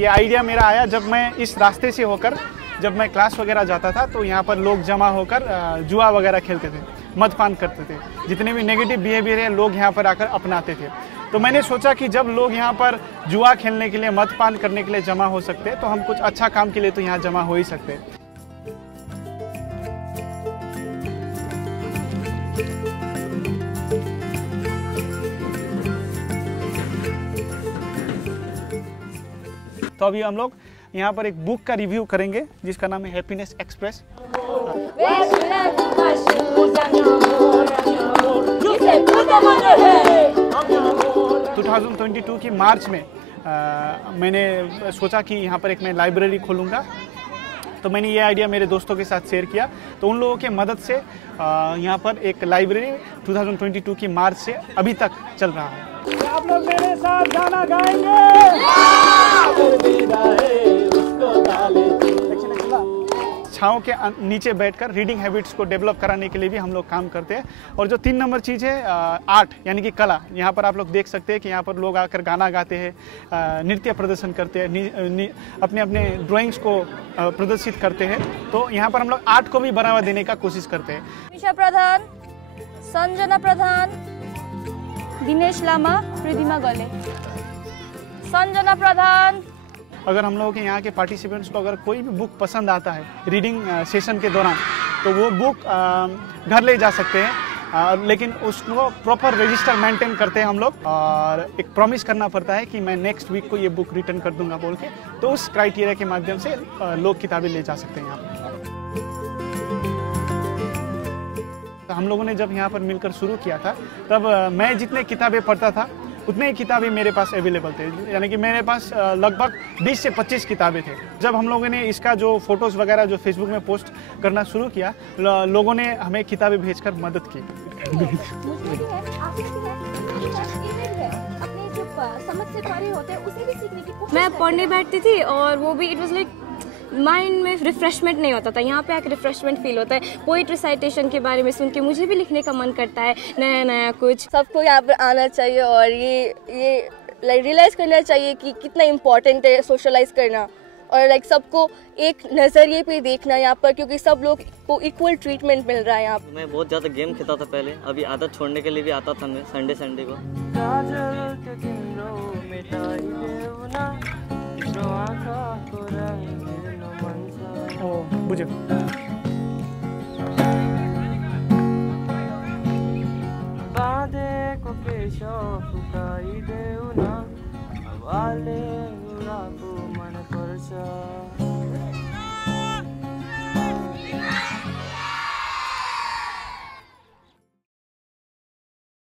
ये आइडिया मेरा आया जब मैं इस रास्ते से होकर जब मैं क्लास वगैरह जाता था तो यहाँ पर लोग जमा होकर जुआ वगैरह खेलते थे, मदपान करते थे। जितने भी नेगेटिव बिहेवियर है लोग यहाँ पर आकर अपनाते थे। तो मैंने सोचा कि जब लोग यहाँ पर जुआ खेलने के लिए, मदपान करने के लिए जमा हो सकते हैं तो हम कुछ अच्छा काम के लिए तो यहाँ जमा हो ही सकते हैं। तो अभी हम लोग यहाँ पर एक बुक का रिव्यू करेंगे जिसका नाम है हैप्पीनेस एक्सप्रेस। 2022 की मार्च में मैंने सोचा कि यहाँ पर एक मैं लाइब्रेरी खोलूँगा। तो मैंने ये आइडिया मेरे दोस्तों के साथ शेयर किया, तो उन लोगों के मदद से यहाँ पर एक लाइब्रेरी 2022 की मार्च से अभी तक चल रहा है। आप लोग मेरे साथ गाना गाएंगे। छाँव के नीचे बैठकर रीडिंग हैबिट्स को डेवलप कराने के लिए भी हम लोग काम करते हैं। और जो 3 नंबर चीज़ है आर्ट यानी कि कला, यहाँ पर आप लोग देख सकते हैं कि यहाँ पर लोग आकर गाना गाते हैं, नृत्य प्रदर्शन करते हैं, अपने अपने ड्राइंग्स को प्रदर्शित करते हैं। तो यहाँ पर हम लोग आर्ट को भी बढ़ावा देने का कोशिश करते हैं। निशा प्रधान, संजना प्रधान, दिनेश लामा, प्रतिमा गले। संजना प्रधान। अगर हम लोगों के यहाँ के पार्टिसिपेंट्स को अगर कोई भी बुक पसंद आता है रीडिंग सेशन के दौरान तो वो बुक घर ले जा सकते हैं, लेकिन उसको प्रॉपर रजिस्टर मेंटेन करते हैं हम लोग और एक प्रॉमिस करना पड़ता है कि मैं नेक्स्ट वीक को ये बुक रिटर्न कर दूंगा बोल के। तो उस क्राइटेरिया के माध्यम से लोग किताबें ले जा सकते हैं यहाँ पर। हम लोगों ने जब यहाँ पर मिलकर शुरू किया था तब मैं जितने किताबें पढ़ता था उतने ही किताबें मेरे पास अवेलेबल थे, यानी कि मेरे पास लगभग 20 से 25 किताबें थे। जब हम लोगों ने इसका जो फोटोज़ वगैरह जो फेसबुक में पोस्ट करना शुरू किया, लोगों ने हमें किताबें भेजकर मदद की। मैं पढ़ने बैठती थी और वो भी इट वाज लाइक माइंड में रिफ्रेशमेंट नहीं होता था। यहाँ पे आकर रिफ्रेशमेंट फील होता है। पोएट्री साइटेशन के बारे में सुन के मुझे भी लिखने का मन करता है, नया नया कुछ। सबको यहाँ पर आना चाहिए और ये लाइक रियलाइज करना चाहिए कि कितना इम्पोर्टेंट है सोशलाइज करना और लाइक सबको एक नज़रिए पे देखना यहाँ पर, क्योंकि सब लोग को इक्वल ट्रीटमेंट मिल रहा है यहाँ पर। मैं बहुत ज़्यादा गेम खेलता था पहले, अभी आदत छोड़ने के लिए भी आता था मैं संडे को। बुझे बाधे को पेशा फुकाई देऊ ना वाले